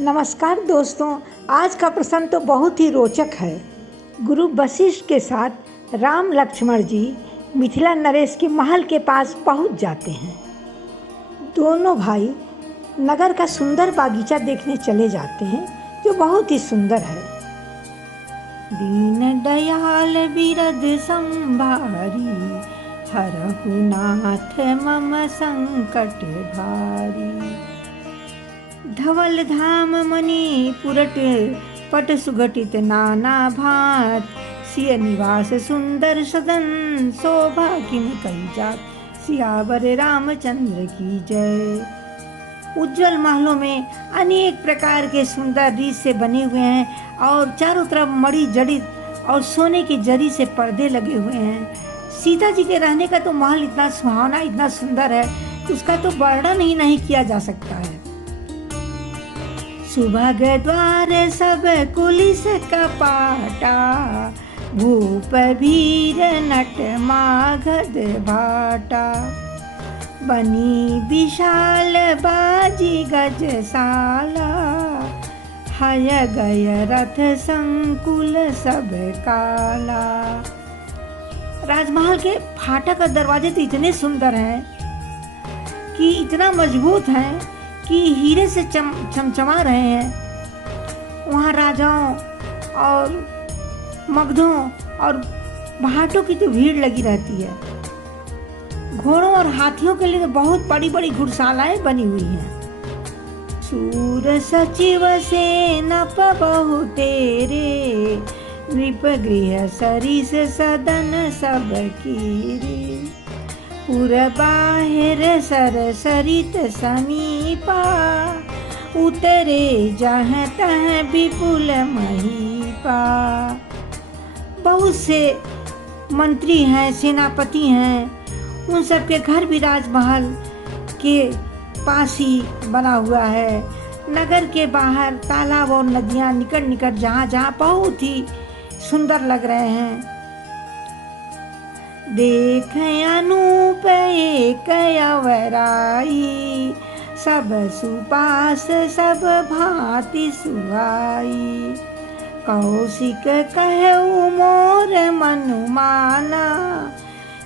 नमस्कार दोस्तों, आज का प्रसंग तो बहुत ही रोचक है। गुरु वशिष्ठ के साथ राम लक्ष्मण जी मिथिला नरेश के महल के पास पहुंच जाते हैं। दोनों भाई नगर का सुंदर बागीचा देखने चले जाते हैं जो बहुत ही सुंदर है। दीन दयाल बिरद संभारी, हरहु नाथ मम संकट भारी। धवल धाम मणि पुरट पट सुघटित नाना भात, सिय निवास सुंदर सदन शोभा किम कही जात, सियावर रामचंद्र की जय। उज्जवल महलों में अनेक प्रकार के सुंदर रीत से बने हुए हैं और चारों तरफ मणि जड़ित और सोने की जरी से पर्दे लगे हुए हैं। सीता जी के रहने का तो महल इतना सुहावना, इतना सुंदर है, उसका तो वर्णन ही नहीं किया जा सकता है। सुभग द्वार सब कुलिस कपाटा, भूप भीर नट मागध भाटा। बनी विशाल बाजी गजसाला, हय गय रथ संकुल सब काला। राजमहल के फाटक और दरवाजे तो इतने सुंदर हैं कि इतना मजबूत हैं कि हीरे से चमचमा रहे हैं। वहाँ राजाओं और मगधों और भाटों की तो भीड़ लगी रहती है। घोड़ों और हाथियों के लिए बहुत बड़ी बड़ी घुड़शालाएं बनी हुई हैं। सूर सचिव सेनाप बहु तेरे, नृप गृह सरिस सदन सब कीरे। पुर बाहिर सर सरित समीपा, उतरे जहाँ तहाँ विपुल महीपा। बहुत से मंत्री हैं, सेनापति हैं, उन सब के घर भी राजमहल के पास ही बना हुआ है। नगर के बाहर तालाब और नदियाँ निकट निकट जहाँ जहाँ बहुत ही सुंदर लग रहे हैं। देख अनूप एक अवराई, सब सुपास सब भांति सुहाई। कौशिक कहु मोर मनु माना,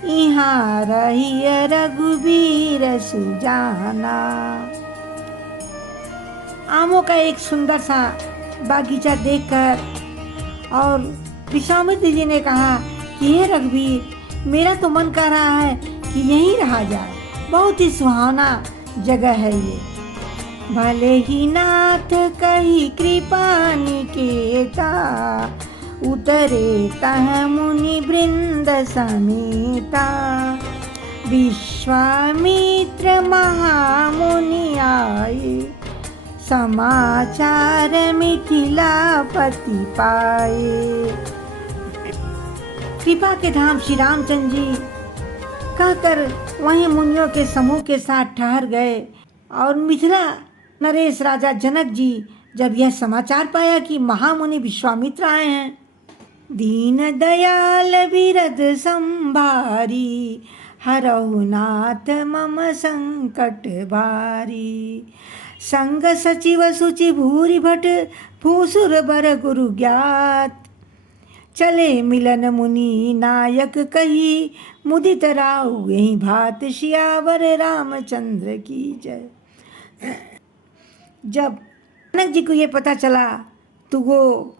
इहाँ रहिय रघुबीर सुजाना। आमों का एक सुंदर सा बागीचा देखकर और विश्वामित्र जी ने कहा कि हे रघुबीर, मेरा तो मन कर रहा है कि यहीं रहा जाए, बहुत ही सुहावना जगह है ये। भले ही नाथ कही कृपा निकेता, उतरे तह मुनि वृंद समेता। विश्वामित्र महामुनि आए, समाचार मिथिलापति पाए। कृपा के धाम श्री रामचंद्र जी कहकर वहीं मुनियों के समूह के साथ ठहर गए। और मिथिला नरेश राजा जनक जी जब यह समाचार पाया कि महामुनि विश्वामित्र आए हैं, दीन दयाल बिरद संभारी, हरहु नाथ मम संकट भारी। संग सचिव सुचि भूरि भट, भूसुर बर गुरु ज्ञात। चले मिलन मुनि नायक कही, मुदित राउ यही भात, सियावर रामचंद्र की जय। जब जनक जी को ये पता चला तो वो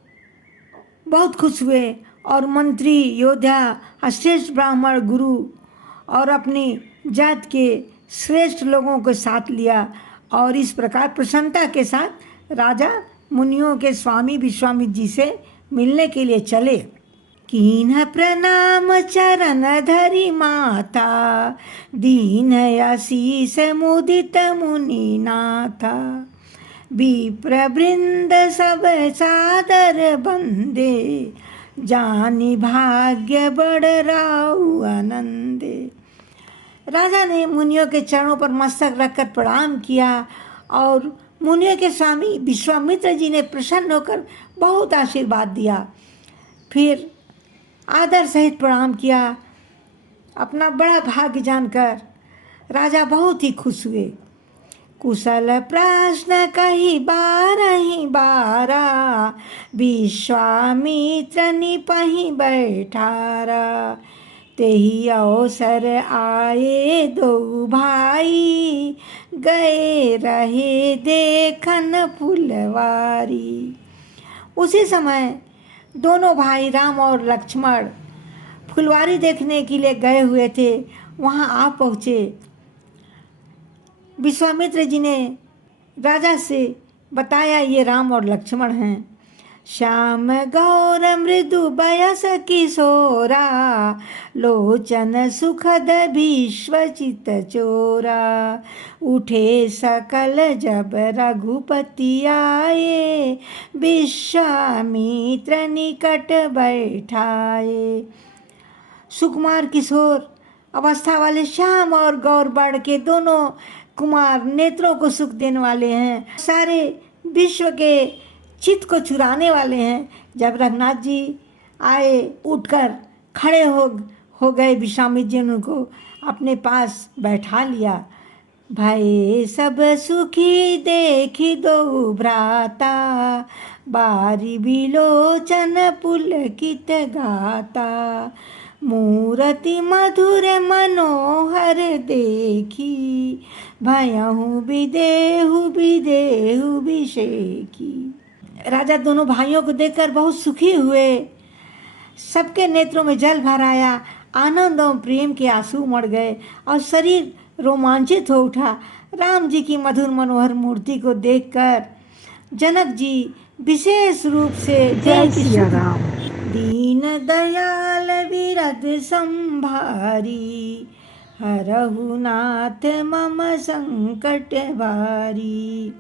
बहुत खुश हुए और मंत्री, योद्धा, श्रेष्ठ ब्राह्मण, गुरु और अपनी जात के श्रेष्ठ लोगों को साथ लिया और इस प्रकार प्रसन्नता के साथ राजा मुनियों के स्वामी विश्वामित्र जी से मिलने के लिए चले। कीन्ह प्रणाम चरण धरि माथा, दीन आशीष मुदित मुनि नाथा। विप्र वृंद सब सादर बंदे, जानि भाग्य बड़ राउ आनंदे। राजा ने मुनियों के चरणों पर मस्तक रखकर प्रणाम किया और मुनियों के स्वामी विश्वामित्र जी ने प्रसन्न होकर बहुत आशीर्वाद दिया। फिर आदर सहित प्रणाम किया। अपना बड़ा भाग्य जानकर राजा बहुत ही खुश हुए। कुशल प्रश्न कही बारही बारा, विश्वामित्र निपहि बैठारा। तेहि अवसर आए दो भाई, गए रहे देखन फुलवारी। उसी समय दोनों भाई राम और लक्ष्मण फुलवारी देखने के लिए गए हुए थे। वहाँ आ पहुँचे। विश्वामित्र जी ने राजा से बताया ये राम और लक्ष्मण हैं। श्याम गौर मृदु बयस किशोरा, लोचन सुखद विश्वचित चोरा। उठे सकल जब रघुपति आए, विश्वामित्र निकट बैठाए। सुकुमार किशोर अवस्था वाले श्याम और गौर बढ़ के दोनों कुमार नेत्रों को सुख देने वाले हैं, सारे विश्व के चित्त को चुराने वाले हैं। जब रघुनाथ जी आए, उठकर खड़े हो गए, विश्वामित्र जी ने उनको अपने पास बैठा लिया। भय सब सुखी देखी दो भ्राता, बारी बिलोचन पुलकित गाता। मूरति मधुर मनोहर देखी, भयहु विदेहु विदेहु विषेकी। राजा दोनों भाइयों को देखकर बहुत सुखी हुए। सबके नेत्रों में जल भर आया, आनंद और प्रेम के आंसू उमड़ गए और शरीर रोमांचित हो उठा। राम जी की मधुर मनोहर मूर्ति को देखकर जनक जी विशेष रूप से जय सिया राम। दीन दयाल विरद संभारी, हरहु नाथ मम संकट भारी।